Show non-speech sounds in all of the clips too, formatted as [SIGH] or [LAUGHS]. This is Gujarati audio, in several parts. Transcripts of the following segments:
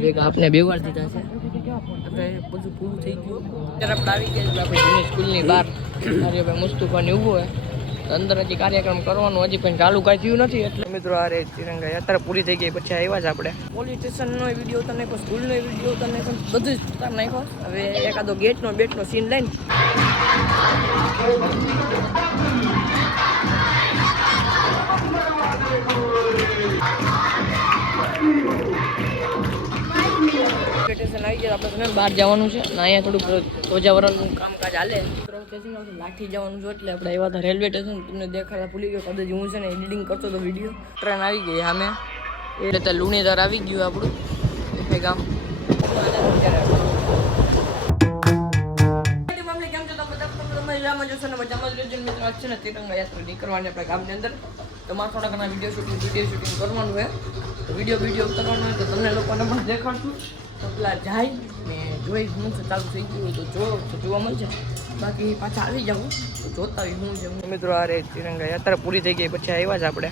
ભેગા આપને બે વાર દીધા છે. આપણે બધું પૂરું થઈ ગયું. અત્યારે આપણે આવી ગયા છીએ આપણે જૂની સ્કૂલની બહાર. હવે મુસ્તુફાની ઊભો હોય અંદર હજી કાર્યક્રમ કરવાનો હજી પણ ચાલુ કાંઈ થયું નથી એટલે. મિત્રો આ રે તિરંગા. યાત્રા પૂરી થઈ ગઈ પછી આવ્યા જ આપણે. પોલીસ સ્ટેશનનો વીડિયો તને નાખ્યો સ્કૂલનો વીડિયો તને નાખ્યો બધું જ તાર નાખ્યો? હવે એકાદો ગેટનો બેટનો સીન લઈને. બહાર જવાનું છે. અને અહીંયા થોડુંક ધ્વજાવરણનું કામકાજ હાલે. મિત્રો આવશે લાઠી જવાનું છે એટલે આપણે આવ્યા હતા રેલવે સ્ટેશન. તમને દેખાડા ભૂલી ગયો, કદાચ હું છે ને એડિટિંગ કરતો તો વીડિયો. ટ્રેન આવી ગઈ સામે. એટલે તો લુણીધર આવી ગયું આપણું. એ ગામ નીકળવાની આપણે ગામની અંદર. તમારે થોડા ઘણા વીડિયો શૂટિંગ વીડિયો શૂટિંગ કરવાનું હોય વીડિયો વીડિયો કરવાનું હોય તો તમને લોકોને પણ દેખાડશું. તો પેલા જાય ને જોઈ હું છે ચાલુ થઈ ગયું તો જો જોવા મળશે. બાકી પાછા આવી જાઉં તો જોતા હોય હું છે મિત્રો આ રે તિરંગા યાત્રા પૂરી થઈ ગઈ પછી આવ્યા જ આપણે.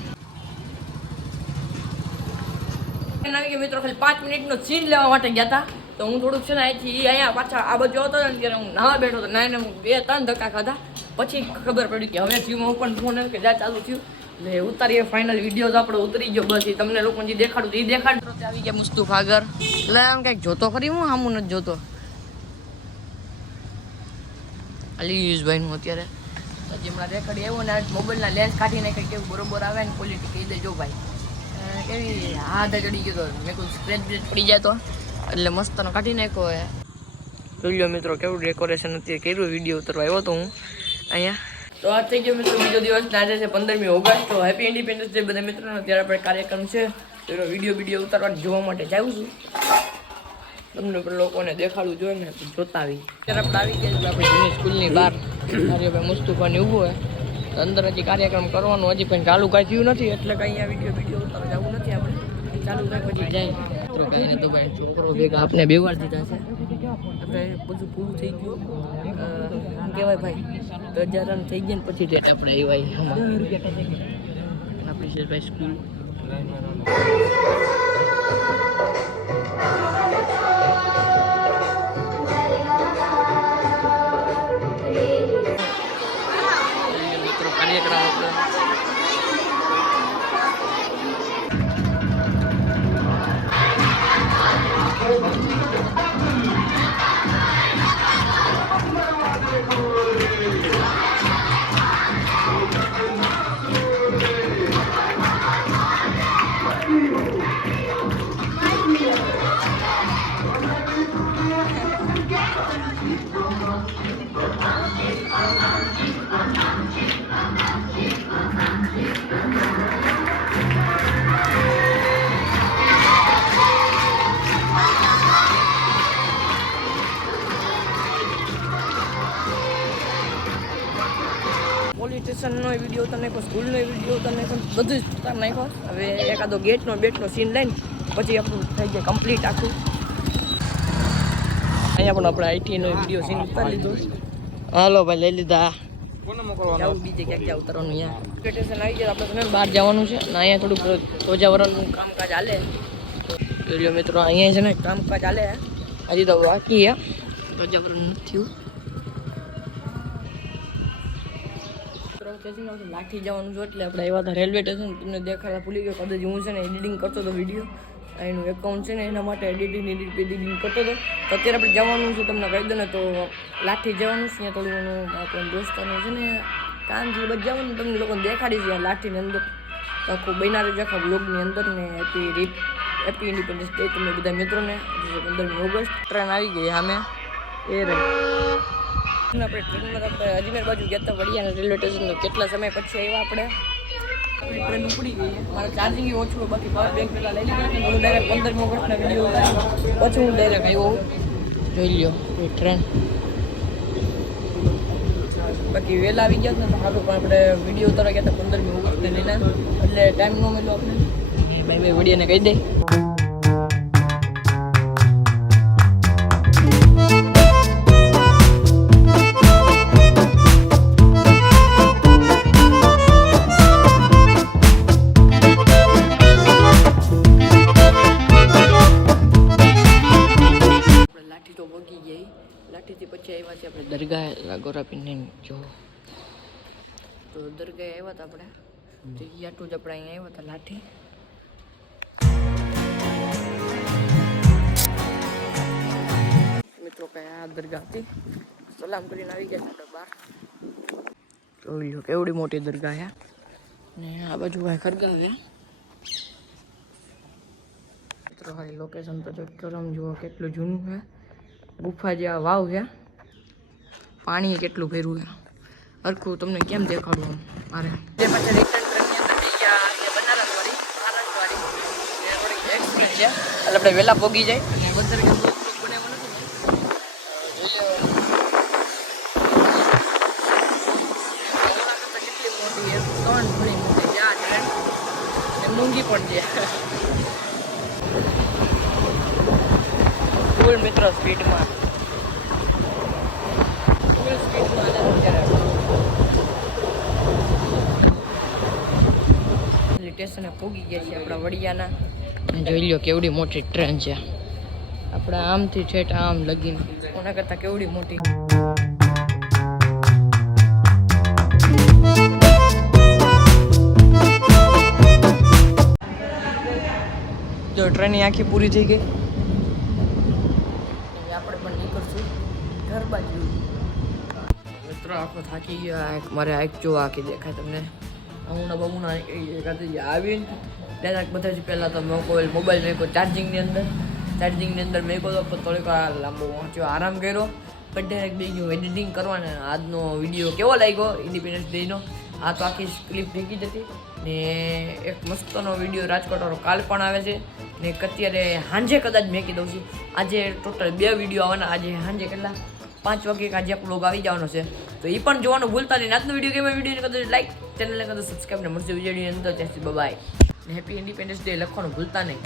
આવી ગયા મિત્રો ખાલી પાંચ મિનિટનો સીન લેવા માટે ગયા હતા તો હું થોડુંક છે ને અહીંથી અહીંયા પાછા આ બાજુ હતો ને ત્યારે હું નાવા બેઠો હતો. નાઈને હું બે ત્રણ ધક્કા ખાધા. પછી ખબર પડી કે હવે થયું હું પણ ફોન કે જ્યાં ચાલુ થયું. એટલે ઉતારીએ ફાઇનલ વીડિયો આપણો ઉતરી ગયો બસ એ તમને લોકોને જે દેખાડું એ દેખાડતો તો આવી ગયા મુસ્તુફ ફાગર એટલે આમ કંઈક જોતો ખરી હું આમું નથી જોતો. અલીયુષભાઈનું અત્યારે. હજી હમણાં રેકર્ડ એવો ને મોબાઈલના લેન્સ કાઢી નાખે કેવું બરોબર આવે ને ક્વોલિટી કહી દેજો ભાઈ. કેવી હાથ ચડી ગયો તો? મેં કોઈ સ્ક્રેચ બ્રેચ પડી જાય તો. એટલે મસ્તનો કાઢી નાખ્યો એ. જોઈ લો મિત્રો કેવું ડેકોરેશન અત્યારે કર્યું વીડિયો ઉતરવા. આવ્યો તો હું. અહીંયા. તો આ થઈ ગયો મિત્રો બીજો દિવસ. આજે છે પંદરમી ઓગસ્ટ. તો હેપી ઇન્ડિપેન્ડન્સ ડે બધા મિત્રોનો. અત્યારે આપણે કાર્યક્રમ છે. તો એનો વીડિયો વીડિયો ઉતારવા જોવા માટે જાઉં છું. તમને લોકોને દેખાડવું જોઈએ ને જોતા આવી અત્યારે આપણે આવી ગયા આપણે જૂની સ્કૂલની બહાર. ભાઈ મુસ્તુફાની ઊભો હોય. તો અંદર હજી કાર્યક્રમ કરવાનો હજી પણ ચાલુ કાંઈ થયું નથી. એટલે કાંઈ અહીંયા વીડિયો વીડિયો ઉતારવા જવું નથી આપણે. ચાલુ થાય પછી જાય મિત્રો, કાંઈ છોકરો ભેગા આપણે બે દીધા છે. આપણે બધું પૂરું થઈ ગયું. શું કહેવાય ભાઈ? હજાર રન થઈ ગયા ને પછી ડેટ આપણે એવાય આપણી ભાઈ સ્કૂલ પોલીસ વીડિયો તમે નાખ્યો સ્કૂલનો વીડિયો તમે નાખ્યો બધું જ તાર નાખ્યો. હવે એકાદો ગેટનો બેટનો સીન લઈને પછી આપણું થઈ જાય કમ્પ્લીટ આખું. અહીંયા પણ આપણે આઈટીનો વીડિયો સીન ઉતારી લીધો. હાલો ભાઈ લઈ લીધા. બીજે ક્યાંક ક્યાં ઉતરવાનું અહીંયા. સ્ટેશન આવી જાય આપણે તમે બહાર જવાનું છે. અને અહીંયા થોડુંક ધ્વજાવરણનું કામકાજ હાલે. જોઈ લો મિત્રો અહીંયા છે ને કામકાજ હાલે. હજી તો બાકી હે ધ્વજાવરણ નથી થયું સ્ટેશન આવશે લાઠી જવાનું છે, એટલે આપણે આવ્યા હતા રેલવે સ્ટેશન, તમને દેખાડતા ભૂલી ગયો, કદાચ હું છે ને એડિટિંગ કરતો હતો વીડિયો એનું એકાઉન્ટ છે ને, એના માટે એડિટિંગ એડિટિંગ કરતો હતો. તો અત્યારે આપણે જવાનું છે, તમને કહી દઉં ને, તો લાઠી જવાનું છે, ત્યાં થોડું ઘણું આપણે દોસ્તારનું છે ને, કામ છે બધું જવાનું, તમને લોકોને દેખાડી છે લાઠીની અંદર. આખું રહેજો આખા બ્લોગની અંદર ને હેપી રીપ હેપી ઇન્ડિપેન્ડન્સ ડે તમે બધા મિત્રોને પંદરમી ઓગસ્ટ ટ્રેન આવી ગઈ સામે. એ રહી. આપણે ટ્રેનમાં આપણે અજમેર બાજુ ગયા હતા વડિયાના રેલવે સ્ટેશન કેટલા સમય પછી આવ્યા આપણે? ટ્રેન ઉપડી ગઈ. મારે ચાર્જિંગ ઓછું બાકી પાવર બેંક પહેલાં લઈ લીધું હું ડાયરેક્ટ પંદરમી ઓગસ્ટના વીડિયો પછી હું ડાયરેક્ટ આવ્યો. જોઈ લ્યો એ ટ્રેન બાકી વહેલા આવી ગયા ને તો સારું પણ આપણે વીડિયો ઉતારવા ગયા હતા પંદરમી ઓગસ્ટને લઈને એટલે ટાઈમ ન મળ્યો આપણે. ભાઈ ભાઈ વડિયાને કહી દે. જો. તો દરગાહ આવ્યા હતા આપણે. તો યાટું જ આપણે અહીંયા આવ્યા હતા લાઠી. મિત્રો કઈ આ દરગાહ હતી. સલામ કરીને આવી ગયા આપણે બહાર. જોઈ લો કેવડી મોટી દરગાહ છે ને આ બાજુ ભાઈ ખરગાહ છે. મિત્રો ભાઈ લોકેશન તો જો કરમ જુઓ, કેટલું જૂનું છે. ગુફા જેવા વાવ છે. પાણી કેટલું ભર્યું છે હરખું તમને કેમ દેખાડવું મારે? જે પછી રિટર્ન એટલે આપણે વહેલા પોગી જાય. અને વધારે કે બ્લોક બ્લોક બનાવ્યો નથી મૂંગી પણ છે. [LAUGHS] ફૂલ મિત્રો સ્પીડમાં ફૂલ સ્પીડમાં હાલે છે અત્યારે સ્ટેશને પૂગી ગયા છે આપણા વડિયાના અને જોઈ લો કેવડી મોટી ટ્રેન છે. આપણે આમથી છેટ આમ લગીને. કોના કરતાં કેવડી મોટી જો ટ્રેન આખી પૂરી થઈ ગઈ હવે આપણે પણ નીકળશું ઘર બાજુ મિત્રો આખો થાકી ગયા, એક મારે આંખ જો આખી દેખાય તમને. હમણાં બમુના એકાદી આવીને બધા જ પહેલાં તો મોબાઈલ મોબાઈલ મેકો ચાર્જિંગની અંદર. ચાર્જિંગની અંદર મેં કહો તો થોડીક લાંબો વાંચ્યો, આરામ કર્યો. પણ ડાયરેક્ટ બે એડિટિંગ કરવાને આજનો વીડિયો કેવો લાગ્યો ઇન્ડિપેન્ડન્સ ડેનો આ તો આખી ક્લિપ ભેગી જતી ને એક મસ્તનો વીડિયો રાજકોટવાળો કાલ પણ આવે છે. ને એક અત્યારે સાંજે કદાચ મેકી દઉં છું. આજે ટોટલ બે વીડિયો આવવાના, આજે સાંજે કેટલા? પાંચ વાગે આજે આપણો બ્લોગ આવી જવાનો છે. તો એ પણ જોવાનું ભૂલતા નહીં. આજનો વીડિયો કેવો વીડિયો કદાચ લાઈક ચેનલને કદાચ સબસ્ક્રાઈબ ને મળશે વિડીયોની અંદર. ત્યાંથી બાય હેપી ઇન્ડિપેન્ડન્સ ડે લખવાનું ભૂલતા નહીં.